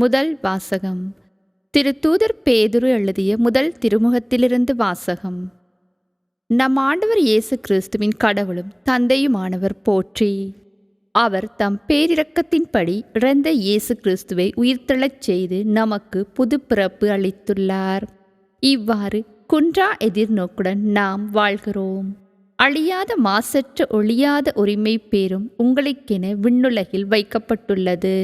முதல் வாசகம். திருத்தூதர் பேதுரு எழுதிய முதல் திருமுகத்திலிருந்து வாசகம். நம் ஆண்டவர் இயேசு கிறிஸ்துவின் கடவுளும் தந்தையுமானவர் போற்றி. அவர் தம் பேரிரக்கத்தின்படி இறந்த இயேசு கிறிஸ்துவை உயிர்த்தெழச் செய்து நமக்கு புது பிறப்பு அளித்துள்ளார். இவ்வாறு குன்றா எதிர்நோக்குடன் நாம் வாழ்கிறோம். அழியாத மாசற்ற ஒழியாத உரிமை பேரும் உங்களுக்கென விண்ணுலகில் வைக்கப்பட்டுள்ளது.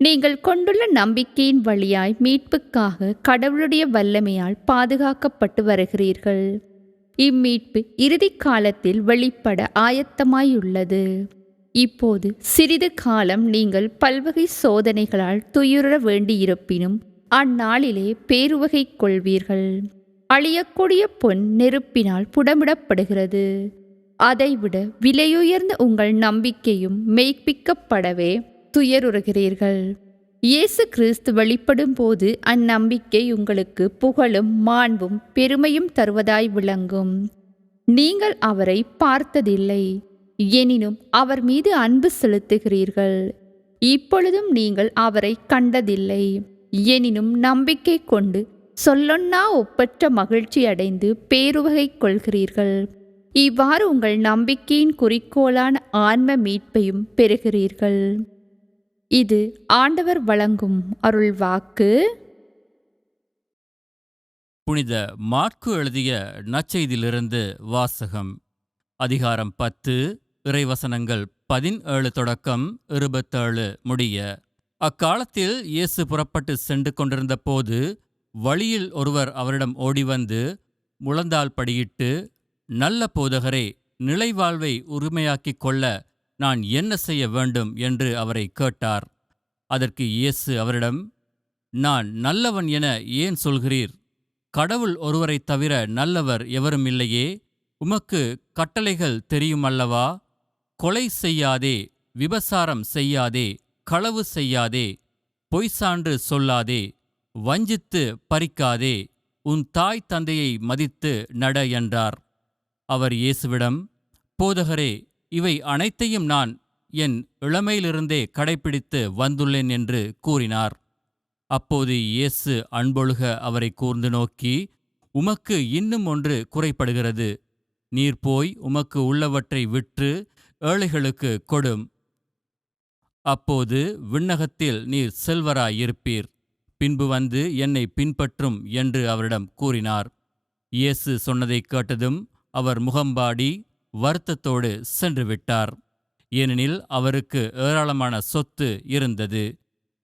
நீங்கள் கொண்டுள்ள நம்பிக்கையின் வழியாய் மீட்புக்காக கடவுளுடைய வல்லமையால் பாதுகாக்கப்பட்டு வருகிறீர்கள். இம்மீட்பு இறுதி காலத்தில் வெளிப்பட ஆயத்தமாயுள்ளது. இப்போது சிறிது காலம் நீங்கள் பல்வகை சோதனைகளால் துயுற வேண்டியிருப்பினும் அந்நாளிலே பேருவகை கொள்வீர்கள். அழியக்கூடிய பொன் நெருப்பினால் புடமிடப்படுகிறது. அதைவிட விலையுயர்ந்த உங்கள் நம்பிக்கையும் மெய்ப்பிக்கப்படவே துயருறுகிறீர்கள். இயேசு கிறிஸ்து வெளிப்படும் போது அந்நம்பிக்கை உங்களுக்கு புகழும் மாண்பும் பெருமையும் தருவதாய் விளங்கும். நீங்கள் அவரை பார்த்ததில்லை, எனினும் அவர் மீது அன்பு செலுத்துகிறீர்கள். இப்பொழுதும் நீங்கள் அவரை கண்டதில்லை, எனினும் நம்பிக்கை கொண்டு சொல்லொன்னா ஒப்பற்ற மகிழ்ச்சி அடைந்து பேருவகை கொள்கிறீர்கள். இவ்வாறு உங்கள் நம்பிக்கையின் குறிக்கோளான ஆன்ம மீட்பையும் பெறுகிறீர்கள். இது ஆண்டவர் வழங்கும் அருள் வாக்கு. புனித மாற்கு எழுதிய நற்செய்தியிலிருந்து வாசகம். அதிகாரம் 10, இறைவசனங்கள் 17 தொடக்கம் 27 முடிய. அக்காலத்தில் இயேசு புறப்பட்டு சென்று கொண்டிருந்த போது வழியில் ஒருவர் அவரிடம் ஓடிவந்து முழந்தாள் படியிட்டு, நல்ல போதகரே, நிலைவாழ்வை உரிமையாக்கிக் கொள்ள நான் என்ன செய்ய வேண்டும் என்று அவரை கேட்டார். அதற்கு இயேசு அவரிடம், நான் நல்லவன் என ஏன் சொல்கிறீர்? கடவுள் ஒருவரைத் தவிர நல்லவர் எவரும் இல்லையே. உமக்கு கட்டளைகள் தெரியுமல்லவா? கொலை செய்யாதே, விபசாரம் செய்யாதே, களவு செய்யாதே, பொய்சான்று சொல்லாதே, வஞ்சித்து பறிக்காதே, உன் தாய் தந்தையை மதித்து நட என்றார். அவர் இயேசுவிடம், போதகரே, இவை அனைத்தையும் நான் என் இளமையிலிருந்தே கடைப்பிடித்து வந்துள்ளேன் என்று கூறினார். அப்போது இயேசு அன்பொழுக அவரை கூர்ந்து நோக்கி, உமக்கு இன்னும் ஒன்று குறைபடுகிறது. நீர் போய் உமக்கு உள்ளவற்றை விற்று ஏழைகளுக்கு கொடும். அப்போது விண்ணகத்தில் நீர் செல்வராயிருப்பீர். பின்பு வந்து என்னை பின்பற்றும் என்று அவரிடம் கூறினார். இயேசு சொன்னதைக் கேட்டதும் அவர் முகம்பாடி வருத்தத்தோடு சென்று விட்டார். ஏனெனில் அவருக்கு ஏராளமான சொத்து இருந்தது.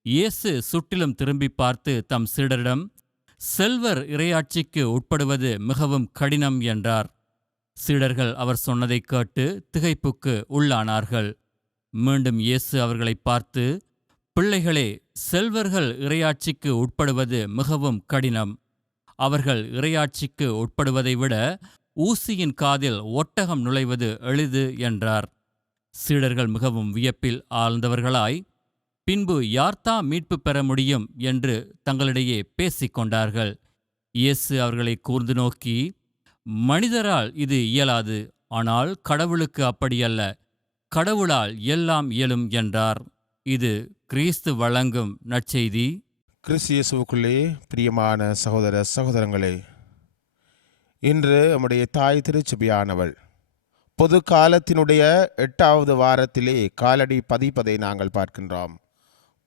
இயேசு சுற்றிலும் திரும்பி பார்த்து தம் சீடரிடம், செல்வர் இறையாட்சிக்கு உட்படுவது மிகவும் கடினம் என்றார். சீடர்கள் அவர் சொன்னதைக் கேட்டு திகைப்புக்கு உள்ளானார்கள். மீண்டும் இயேசு அவர்களை பார்த்து, பிள்ளைகளே, செல்வர்கள் இறையாட்சிக்கு உட்படுவது மிகவும் கடினம். அவர்கள் இறையாட்சிக்கு உட்படுவதை விட ஊசியின் காதில் ஒட்டகம் நுழைவது எளிது என்றார். சீடர்கள் மிகவும் வியப்பில் ஆழ்ந்தவர்களாய், பின்பு யார்தாம் மீட்பு பெற முடியும் என்று தங்களிடையே பேசிக் கொண்டார்கள். இயேசு அவர்களை கூர்ந்து நோக்கி, மனிதரால் இது இயலாது, ஆனால் கடவுளுக்கு அப்படியல்ல. கடவுளால் எல்லாம் இயலும் என்றார். இது கிறிஸ்து வழங்கும் நற்செய்தி. கிறிஸ்து இயேசுவுக்குள்ளே பிரியமான சகோதர சகோதரங்களே, இன்று நம்முடைய தாய் திருச்சபையானவள் பொது காலத்தினுடைய 8வது வாரத்திலே காலடி பதிப்பதை நாங்கள் பார்க்கின்றோம்.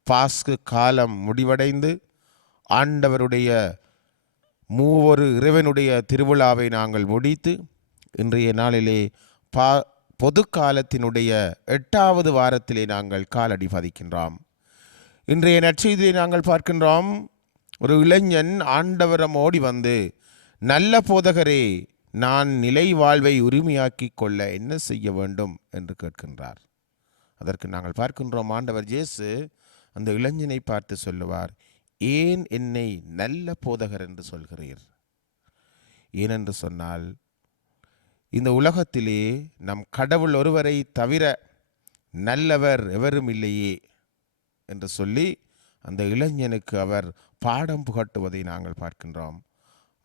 பாஸ்கு காலம் முடிவடைந்து ஆண்டவருடைய மூவொரு இறைவனுடைய திருவிழாவை நாங்கள் முடித்து இன்றைய நாளிலே பொது காலத்தினுடைய 8வது வாரத்திலே நாங்கள் காலடி பதிக்கின்றோம். இன்றைய நற்செய்தியை நாங்கள் பார்க்கின்றோம். ஒரு இளைஞன் ஆண்டவரம் ஓடி வந்து, நல்ல போதகரே, நான் நிலை வாழ்வை உரிமையாக்கி கொள்ள என்ன செய்ய வேண்டும் என்று கேட்கின்றார். அதற்கு நாங்கள் பார்க்கின்றோம், ஆண்டவர் இயேசு அந்த இளைஞனை பார்த்து சொல்லுவார், ஏன் என்னை நல்ல போதகர் என்று சொல்கிறீர்? ஏனென்று சொன்னால், இந்த உலகத்திலே நம் கடவுள் ஒருவரை தவிர நல்லவர் எவரும் இல்லையே என்று சொல்லி அந்த இளைஞனுக்கு அவர் பாடம் புகட்டுவதை நாங்கள் பார்க்கின்றோம்.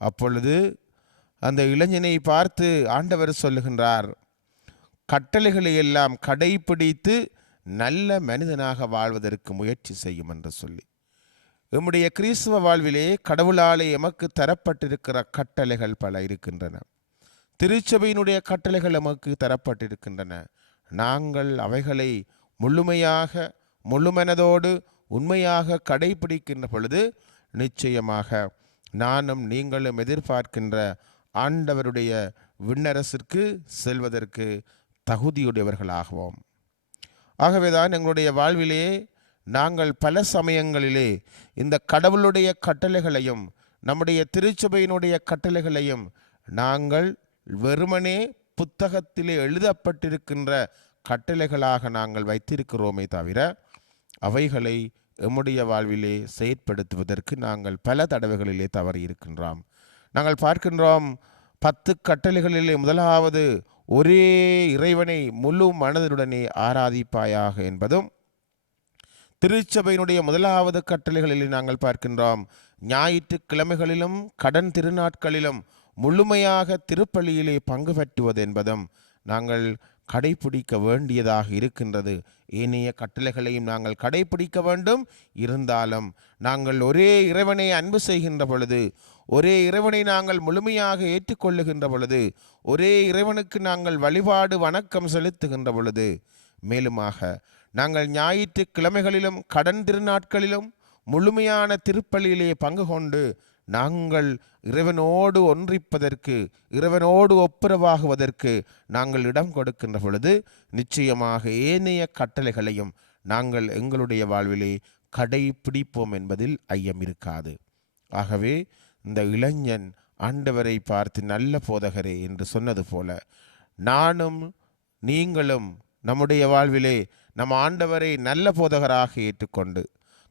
அப்பொழுது அந்த இளைஞனை பார்த்து ஆண்டவர் சொல்லுகின்றார், கட்டளைகளை எல்லாம் கடைப்பிடித்து நல்ல மனிதனாக வாழ்வதற்கு முயற்சி செய்யும் என்று சொல்லி. எம்முடைய கிறிஸ்துவ வாழ்விலே கடவுளாலே எமக்கு தரப்பட்டிருக்கிற கட்டளைகள் பல இருக்கின்றன. திருச்சபையினுடைய கட்டளைகள் எமக்கு தரப்பட்டிருக்கின்றன. நாங்கள் அவைகளை முழுமனதோடு உண்மையாக கடைபிடிக்கின்ற பொழுது நிச்சயமாக நானும் நீங்களும் எதிர்பார்க்கின்ற ஆண்டவருடைய விண்ணரசிற்கு செல்வதற்கு தகுதியுடையவர்களாகுவோம். ஆகவேதான் எங்களுடைய வாழ்விலே நாங்கள் பல சமயங்களிலே இந்த கடவுளுடைய கட்டளைகளையும் நம்முடைய திருச்சபையினுடைய கட்டளைகளையும் நாங்கள் வெறுமனே புத்தகத்திலே எழுதப்பட்டிருக்கின்ற கட்டளைகளாக நாங்கள் வைத்திருக்கிறோமே தவிர அவைகளை எம்முடைய வாழ்விலே செயற்படுத்துவதற்கு நாங்கள் பல தடவைகளிலே தவறி இருக்கின்றோம். நாங்கள் பார்க்கின்றோம் 10 கட்டளைகளிலே முதலாவது ஒரே இறைவனை முழு மனதினுடனே ஆராதிப்பாயாக என்பதும், திருச்சபையினுடைய முதலாவது கட்டளைகளிலே நாங்கள் பார்க்கின்றோம் ஞாயிற்றுக்கிழமைகளிலும் கடன் திருநாட்களிலும் முழுமையாக திருப்பலியிலே பங்கு பெற்றுவது என்பதும் நாங்கள் கடைபிடிக்க வேண்டியதாக இருக்கின்றது. ஏனைய கட்டளைகளையும் நாங்கள் கடைபிடிக்க வேண்டும். இருந்தாலும் நாங்கள் ஒரே இறைவனை அன்பு செய்கின்ற பொழுது, ஒரே இறைவனை நாங்கள் முழுமையாக ஏற்றுக்கொள்ளுகின்ற பொழுது, ஒரே இறைவனுக்கு நாங்கள் வழிபாடு வணக்கம் செலுத்துகின்ற பொழுது, மேலுமாக நாங்கள் ஞாயிற்றுக்கிழமைகளிலும் கடன் திருநாட்களிலும் முழுமையான திருப்பலியிலே பங்கு கொண்டு நாங்கள் இறைவனோடு ஒன்றிப்பதற்கு, இறைவனோடு ஒப்புரவாகுவதற்கு நாங்கள் இடம் கொடுக்கின்ற பொழுது நிச்சயமாக ஏனைய கட்டளைகளையும் நாங்கள் எங்களுடைய வாழ்விலே கடைபிடிப்போம் என்பதில் ஐயம் இருக்காது. ஆகவே இந்த இளைஞன் ஆண்டவரை பார்த்து நல்ல போதகரே என்று சொன்னது போல நானும் நீங்களும் நம்முடைய வாழ்விலே நம் ஆண்டவரை நல்ல போதகராக ஏற்றுக்கொண்டு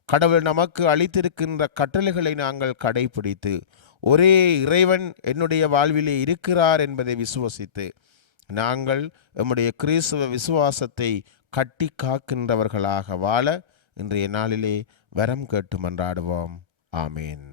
கடவுள் நமக்கு அளித்திருக்கின்ற கட்டளைகளை நாங்கள் கடைபிடித்து ஒரே இறைவன் என்னுடைய வாழ்விலே இருக்கிறார் என்பதை விசுவசித்து நாங்கள் நம்முடைய கிறிஸ்துவ விசுவாசத்தை கட்டி காக்கின்றவர்களாக வாழ இன்றைய நாளிலே வரம் கேட்டு மன்றாடுவோம். ஆமேன்.